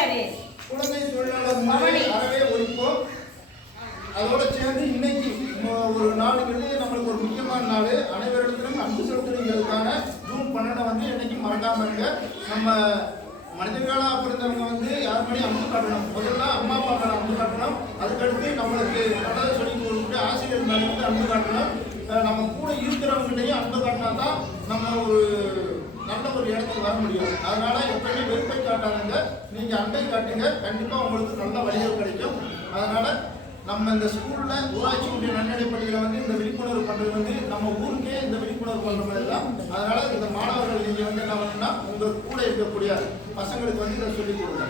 வாத்தியாரு குழந்தை தொழிலாளர் முறையை அறவே ஒழிப்போம். அதோட சேர்ந்து இன்னைக்கு ம- ஒரு நாளுங்கிறது நம்மளுக்கு ஒரு முக்கியமான நாள் அனைவரிடத்திலும் அன்பு செலுத்துறதுக்கான ஜூன் பன்னெண்டை வந்து என்னைக்கு மறக்காம இருங்க. நம்ம மனிதர்களாக பிறந்தவங்க வந்து யார் மேலேயும் அன்பு காட்டணும். முதல்ல அம்மா அப்பா மேலே அன்பு காட்டணும். அதுக்கடுத்து நம்மளுக்கு நல்லதை சொல்லி கொடுத்துட்டு ஆசிரியர் மேலே வந்து அன்பு காட்டணும். நம்ம கூட இருக்கிறவங்ககிட்டையும் அன்பு காட்டினா தான் நம்ம ஒரு இடத்துக்கு வர முடியும். அதனால எப்பயுமே வெறுப்பை காட்டாதுங்க. நீங்க அன்பை காட்டுங்க. கண்டிப்பா உங்களுக்கு நல்ல வழிகள் கிடைக்கும். அதனால நம்ம இந்த ஸ்கூல்ல ஊராட்சி ஒன்றிய நன்னடைப்பள்ளியில வந்து இந்த விழிப்புணர்வு பண்றது வந்து நம்ம ஊருக்கே இந்த விழிப்புணர்வு பண்ற மாதிரி தான். அதனால இந்த மாணவர்கள் நீங்க வந்து என்ன பண்ணுன்னா உங்க கூட இருக்கக்கூடிய பசங்களுக்கு வந்து இதை சொல்லிக் கொடுங்க.